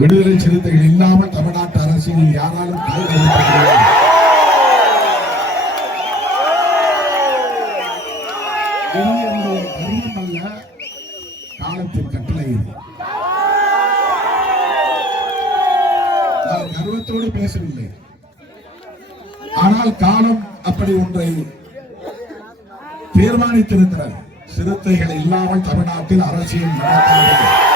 விடுதலை சிறுத்தைகள் இல்லாமல் தமிழ்நாட்டு அரசியலில் யாராலும் காலத்தின் கட்டளை. இது நான் கர்வத்தோடு பேசவில்லை. ஆனால் காலம் அப்படி ஒன்றை தீர்மானித்திருக்கிறது. சிறுத்தைகள் இல்லாமல் தமிழ்நாட்டில் அரசியல் நடத்த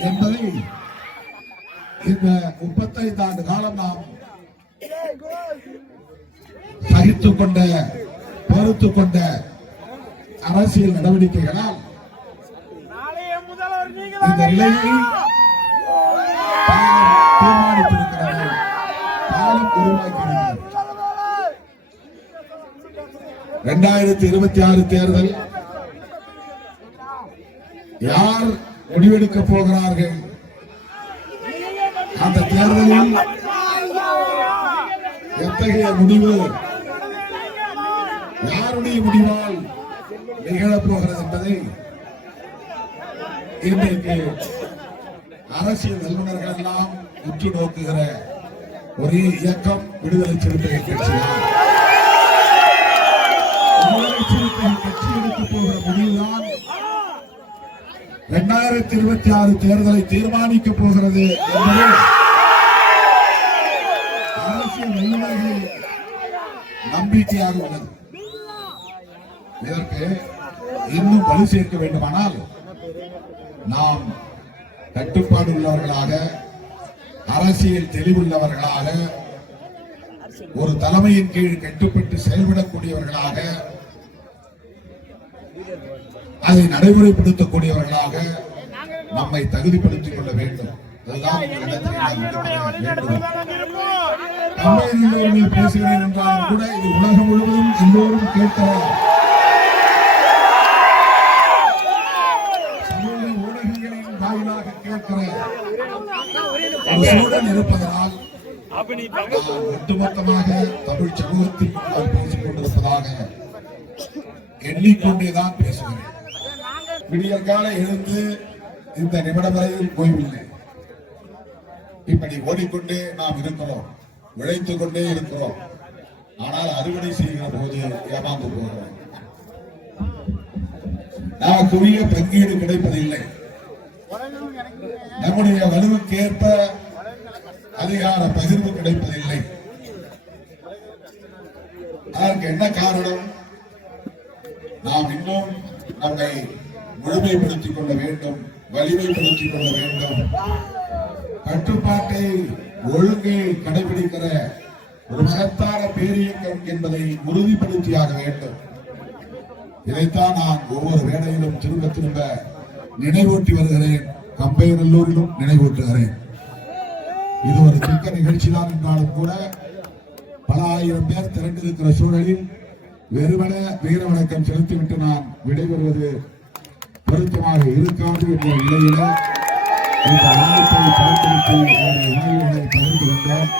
என்பதை இந்த முப்பத்தைந்து ஆண்டு காலம் நாம் சகித்துக் கொண்ட பொறுத்துக் கொண்ட அரசியல் நடவடிக்கைகளால் இந்த நிலையை காலம் தீர்மானித்திருக்கிறது காலம் இரண்டாயிரத்தி இருபத்தி ஆறு தேர்தல் யார் முடிவெடுக்க போகிறார்கள்? அந்த தேர்தலில் எத்தகைய முடிவு? யாருடைய முடிவால் நிகழப் போகிறது என்பதை இன்றைக்கு அரசியல் வல்லுநர்கள் எல்லாம் உற்று நோக்குகிற ஒரே இயக்கம் விடுதலை சிறுத்தைகள் கட்சிதான். இரண்டாயிரத்தி இருபத்தி ஆறு தேர்தலை தீர்மானிக்க போகிறது என்பது அரசியல் வல்லுநர்கள் நம்பிக்கையாக உள்ளது. இதற்கு இன்னும் வலு சேர்க்க வேண்டுமானால் நாம் கட்டுப்பாடு உள்ளவர்களாக அரசியல் தெளிவுள்ளவர்களாக ஒரு தலைமையின் கீழ் கட்டுப்பட்டு செயல்படக்கூடியவர்களாக அதை நடைமுறைப்படுத்தக்கூடியவர்களாக நம்மை தகுதிப்படுத்திக் கொள்ள வேண்டும். அதுதான் உங்களிடத்தில் நான் விடுக்கிற வேண்டுகோள். தமிழில் பேசுகிறேன் என்றாலும் கூட இது உலகம் முழுவதும் எல்லோரும் கேட்ட சமூக ஊடகங்களின் வாயிலாக கேட்கிற ஒரு சூழல் இருப்பதனால் ஒட்டுமொத்தமாக தமிழ் சமூகத்தில் நான் பேசிக் கொண்டிருப்பதாக எண்ணிக்கொண்டேதான் பேசுகிறேன். விடியற்கால எழுந்து இந்த நிமிடம் வரையில் ஓய்வில்லை இப்படி ஓடிக்கொண்டே நாம் இருக்கிறோம் விளைத்துக் கொண்டே இருக்கிறோம். ஆனால் அறுவடை செய்கிற போது ஏமாந்து போகிறோம். நமக்குரிய பங்கீடு கிடைப்பதில்லை. நம்முடைய வலுவுக்கேற்ப அதிகார பகிர்வு கிடைப்பதில்லை. அதற்கு என்ன காரணம்? நாம் இன்னும் நம்மை முழுமைப்படுத்திக் கொள்ள வேண்டும் வலிமைப்படுத்திக் கொள்ள வேண்டும். கட்டுப்பாட்டை ஒழுங்கை கடைபிடிக்கிற ஒரு மகத்தான பேரியக்கம் என்பதை உறுதிப்படுத்தியாக வேண்டும். இதைத்தான் நான் ஒவ்வொரு வேளையிலும் திரும்ப திரும்ப நினைவூட்டி வருகிறேன். கம்பையநல்லூரிலும் நினைவூட்டுகிறேன். இது ஒரு திக்க நிகழ்ச்சி தான் என்றாலும் கூட பல ஆயிரம் பேர் திரண்டிருக்கிற சூழலில் வெறுமன வீர வணக்கம் செலுத்திவிட்டு நான் விடைபெறுவது பொருத்தமாக இருக்காது என்ற நிலையில இந்த வாய்ப்பை பயன்படுத்தி என்னுடைய உணர்வுகளை பகிர்ந்து கொண்டேன்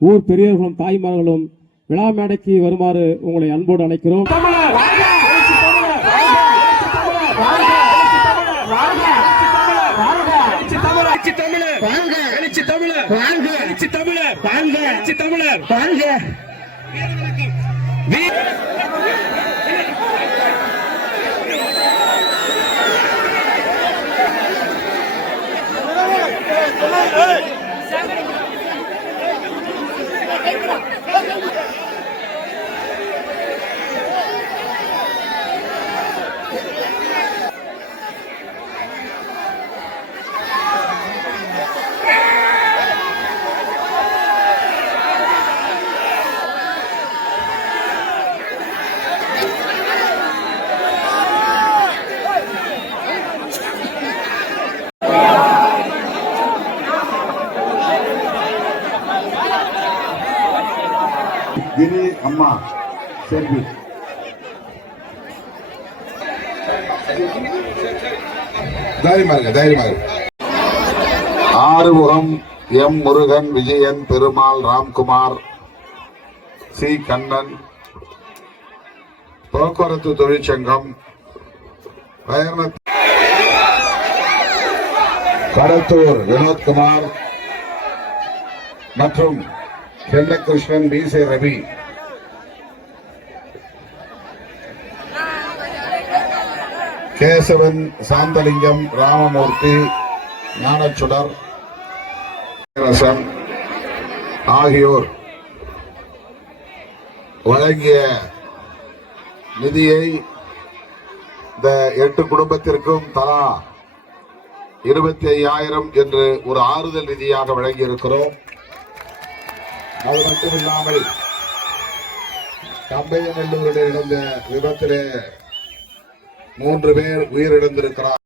ஊர் பெரியவர்களும் தாய்மார்களும் விழா மேடைக்கு வருமாறு உங்களை அன்போடு அழைக்கிறோம் Hey! ¡Vamos! ¡Vamos! கிரி அம்மா செல்வி தைரியமா இருங்க தைரியமா இருங்க ஆறுமுகம் எம் முருகன் விஜயன் பெருமாள் ராம்குமார் சி. கண்ணன் போக்குவரத்து தொழிற்சங்கம் கடத்தூர் வினோத்குமார் மற்றும் செல்லகிருஷ்ணன் பிசே ரவி. கேசவன் சாந்தலிங்கம் ராமமூர்த்தி ஞானச்சுடர் ரசன் ஆகியோர் வழங்கிய நிதியை இந்த எட்டு குடும்பத்திற்கும் தலா இருபத்தி ஐயாயிரம் என்று ஒரு ஆறுதல் நிதியாக வழங்கியிருக்கிறோம். அது மட்டும் இல்லாமல் கம்பையநல்லூரில் நடந்த விபத்திலே மூன்று பேர் உயிரிழந்திருக்கிறார்.